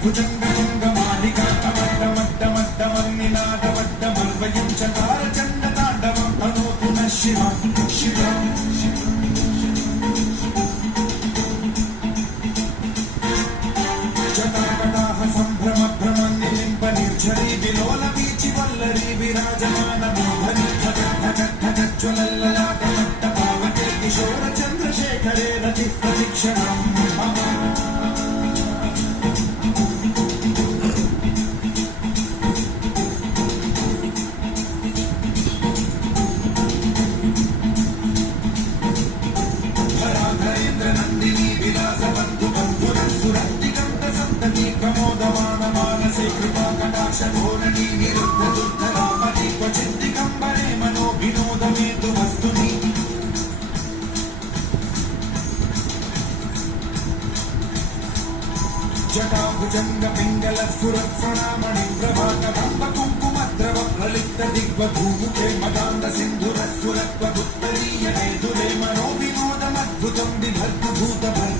जटाभुजङ्गमङ्गमालिकान्तमड्डमड्डमड्डमन्निनादवड्डमर्वयुञ्चकारचण्डताण्डवं तनोतु नः शिवं शिवं जटाकटाह सम्भ्रमभ्रमन्निलिम्ब निर्झरी विलोलवीचि वल्लरी विराजमानमोहनी ज्वलल्ललाटमट्टपावके किशोरचन्द्रशेखरे रचिप्रशिक्षणम् धराधरेन्द्रनन्दिनी विलासबन्धुबन्धुरसुरन्दिगन्तसन्तती प्रमोदमानमानसे कृपाकटाक्षधोरणी निरुद्धदुर्धरामणि क्वचिद्दिगम्बरे मनो विनोदमेतु वस्तुनि जटाभुजङ्गपिङ्गलस्फुरत्प्रणामणि प्रभाकदम्बकुङ्कुमद्रव प्रलिप्तदिग्वधूमुखे मदान्दसिन्धुरस्फुरत्वदुत्तरीयणे दुले मनो विनोदमद्भुतं बिभर्तु भूतभर्ग